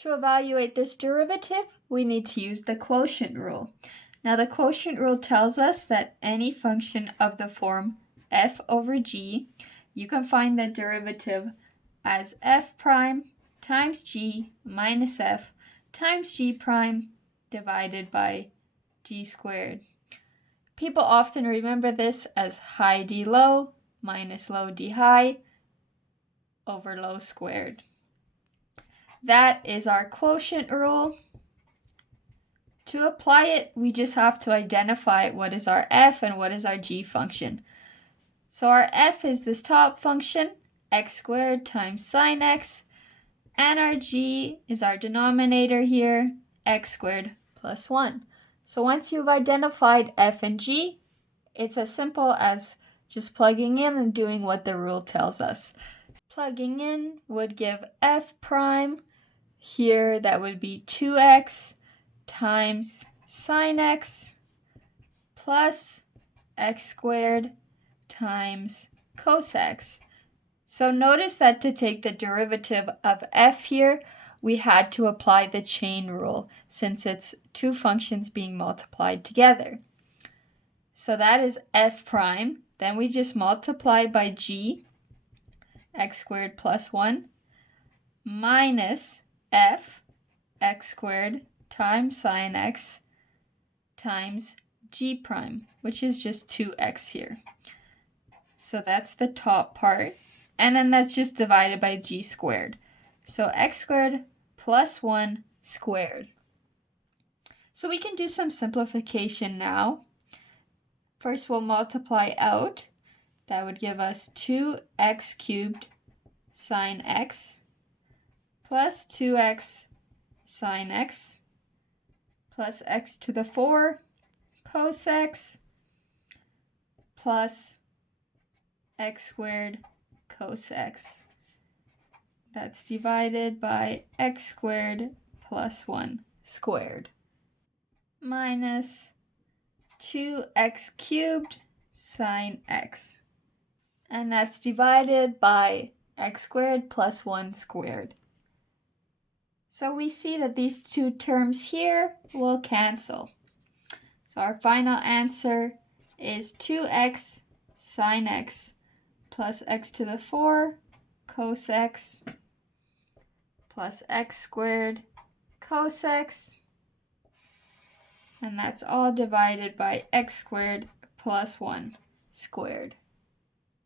To evaluate this derivative, we need to use the quotient rule. Now the quotient rule tells us that any function of the form f over g, you can find the derivative as f prime times g minus f times g prime divided by g squared. People often remember this as high d low minus low d high over low squared. That is our quotient rule. To apply it, we just have to identify what is our f and what is our g function. So our f is this top function, x squared times sine x, and our g is our denominator here, x squared plus 1. So once you've identified f and g, it's as simple as just plugging in and doing what the rule tells us. Plugging in would give f prime. Here that would be 2x times sine x plus x squared times cos x. So notice that to take the derivative of f here, we had to apply the chain rule since it's two functions being multiplied together. So that is f prime. Then we just multiply by g, x squared plus 1, minus f, x squared times sine x times g prime, which is just 2x here. So that's the top part. And then that's just divided by g squared. So x squared plus 1 squared. So we can do some simplification now. First we'll multiply out. That would give us 2x cubed sine x plus 2x sine x plus x to the 4 cos x plus x squared cos x. That's divided by x squared plus 1 squared minus 2x cubed sine x. And that's divided by x squared plus 1 squared. So we see that these two terms here will cancel. So our final answer is 2x sine x plus x to the 4 cos x plus x squared cos x. And that's all divided by x squared plus 1 squared.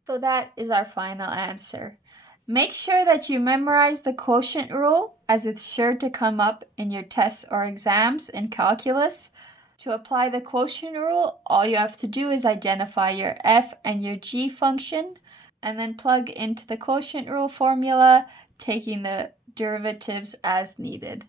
So that is our final answer. Make sure that you memorize the quotient rule, as it's sure to come up in your tests or exams in calculus. To apply the quotient rule, all you have to do is identify your f and your g function, and then plug into the quotient rule formula, taking the derivatives as needed.